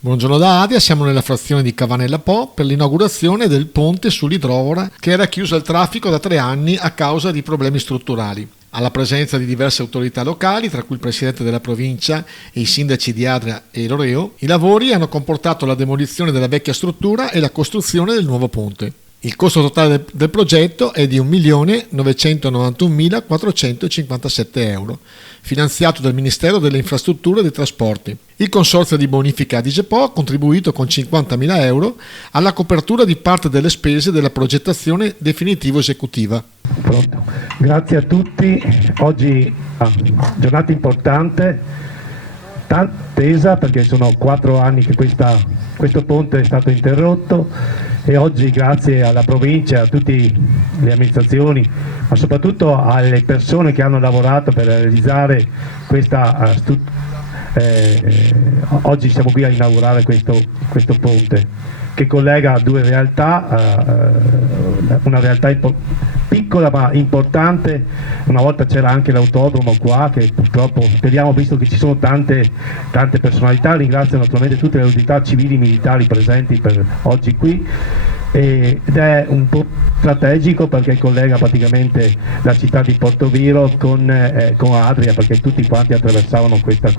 Buongiorno da Adia, siamo nella frazione di Cavanella Po per l'inaugurazione del ponte sull'Idrovora che era chiuso al traffico da 3 anni a causa di problemi strutturali. Alla presenza di diverse autorità locali, tra cui il presidente della provincia e i sindaci di Adria e Loreo, i lavori hanno comportato la demolizione della vecchia struttura e la costruzione del nuovo ponte. Il costo totale del progetto è di 1.991.457 euro, finanziato dal Ministero delle Infrastrutture e dei Trasporti. Il consorzio di bonifica Digepo ha contribuito con 50.000 euro alla copertura di parte delle spese della progettazione definitivo-esecutiva. Pronto. Grazie a tutti, oggi giornata importante, attesa perché sono 4 anni che questo ponte è stato interrotto e oggi grazie alla provincia, a tutte le amministrazioni, ma soprattutto alle persone che hanno lavorato per realizzare questa oggi siamo qui a inaugurare questo ponte che collega due realtà, una realtà piccola ma importante. Una volta c'era anche l'autodromo qua che purtroppo speriamo, visto che ci sono tante personalità, ringrazio naturalmente tutte le autorità civili e militari presenti per oggi qui, ed è un po' strategico perché collega praticamente la città di Portoviro con Adria, perché tutti quanti attraversavano questa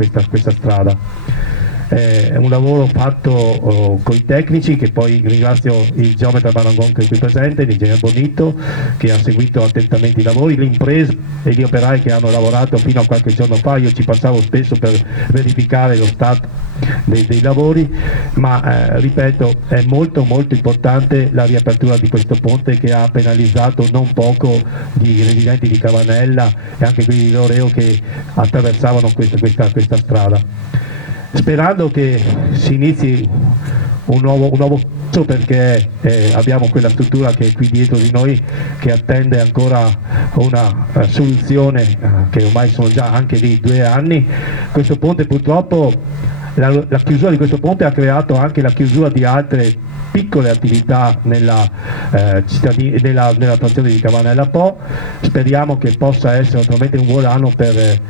strada. È un lavoro fatto con i tecnici, che poi ringrazio il geometra Barangon che è qui presente, l'ingegner Bonito che ha seguito attentamente i lavori, le imprese e gli operai che hanno lavorato fino a qualche giorno fa. Io ci passavo spesso per verificare lo stato dei lavori, ma ripeto, è molto importante la riapertura di questo ponte che ha penalizzato non poco di residenti di Cavanella e anche quelli di Loreo che attraversavano questa strada. Sperando che si inizi un nuovo corso, perché abbiamo quella struttura che è qui dietro di noi che attende ancora una soluzione, che ormai sono già anche lì 2 anni. Questo ponte purtroppo, la chiusura di questo ponte ha creato anche la chiusura di altre piccole attività nella frazione di Cavanella Po. Speriamo che possa essere naturalmente un buon anno per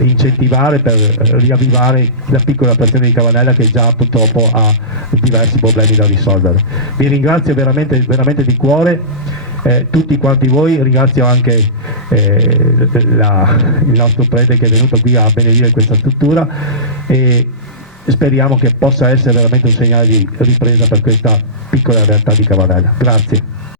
incentivare, per riavvivare la piccola frazione di Cavanella che già purtroppo ha diversi problemi da risolvere. Vi ringrazio veramente di cuore. Tutti quanti voi, ringrazio anche il nostro prete che è venuto qui a benedire questa struttura e speriamo che possa essere veramente un segnale di ripresa per questa piccola realtà di Cavanella. Grazie.